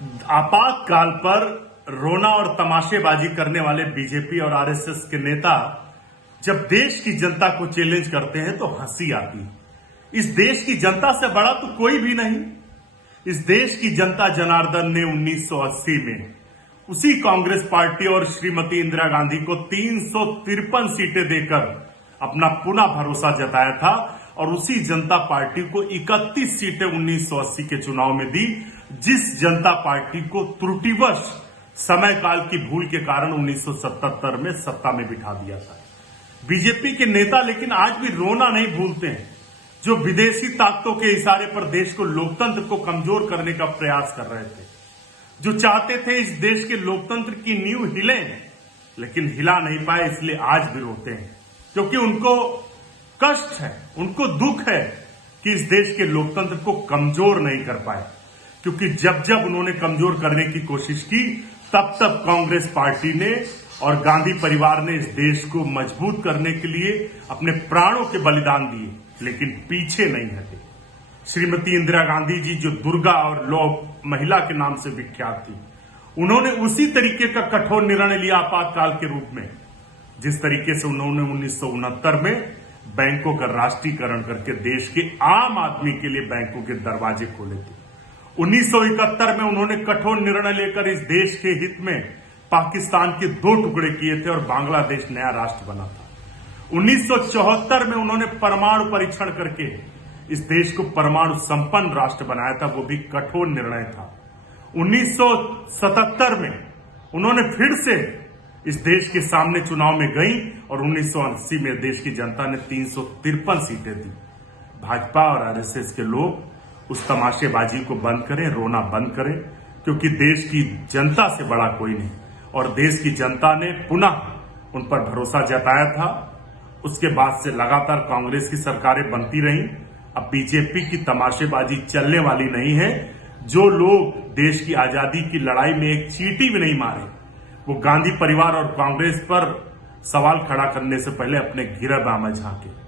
आपातकाल पर रोना और तमाशेबाजी करने वाले बीजेपी और आरएसएस के नेता जब देश की जनता को चैलेंज करते हैं तो हंसी आती है। इस देश की जनता से बड़ा तो कोई भी नहीं। इस देश की जनता जनार्दन ने 1980 में उसी कांग्रेस पार्टी और श्रीमती इंदिरा गांधी को 353 सीटें देकर अपना पुनः भरोसा जताया था और उसी जनता पार्टी को 31 सीटें 1980 के चुनाव में दी, जिस जनता पार्टी को त्रुटिवश समय काल की भूल के कारण 1977 में सत्ता में बिठा दिया था। बीजेपी के नेता लेकिन आज भी रोना नहीं भूलते हैं, जो विदेशी ताकतों के इशारे पर देश को लोकतंत्र को कमजोर करने का प्रयास कर रहे थे, जो चाहते थे इस देश के लोकतंत्र की नींव हिले, लेकिन हिला नहीं पाए, इसलिए आज भी रोते हैं, क्योंकि उनको कष्ट है, उनको दुख है कि इस देश के लोकतंत्र को कमजोर नहीं कर पाए। क्योंकि जब जब उन्होंने कमजोर करने की कोशिश की तब तब कांग्रेस पार्टी ने और गांधी परिवार ने इस देश को मजबूत करने के लिए अपने प्राणों के बलिदान दिए, लेकिन पीछे नहीं हटे। श्रीमती इंदिरा गांधी जी, जो दुर्गा और लौह महिला के नाम से विख्यात थी, उन्होंने उसी तरीके का कठोर निर्णय लिया आपातकाल के रूप में, जिस तरीके से उन्होंने 1969 में बैंकों का राष्ट्रीयकरण करके देश के आम आदमी के लिए बैंकों के दरवाजे खोले थे। 1971 में उन्होंने कठोर निर्णय लेकर इस देश के हित में पाकिस्तान के 2 टुकड़े किए थे और बांग्लादेश नया राष्ट्र बना था। 1974 में उन्होंने परमाणु परीक्षण करके इस देश को परमाणु संपन्न राष्ट्र बनाया था, वो भी कठोर निर्णय था। 1977 में उन्होंने फिर से इस देश के सामने चुनाव में गई और 1980 में देश की जनता ने 353 सीटें दी। भाजपा और आरएसएस के लोग उस तमाशेबाजी को बंद करें, रोना बंद करें, क्योंकि देश की जनता से बड़ा कोई नहीं और देश की जनता ने पुनः उन पर भरोसा जताया था। उसके बाद से लगातार कांग्रेस की सरकारें बनती रहीं। अब बीजेपी की तमाशेबाजी चलने वाली नहीं है। जो लोग देश की आजादी की लड़ाई में एक चींटी भी नहीं मारे, वो गांधी परिवार और कांग्रेस पर सवाल खड़ा करने से पहले अपने गिरबान में झांके।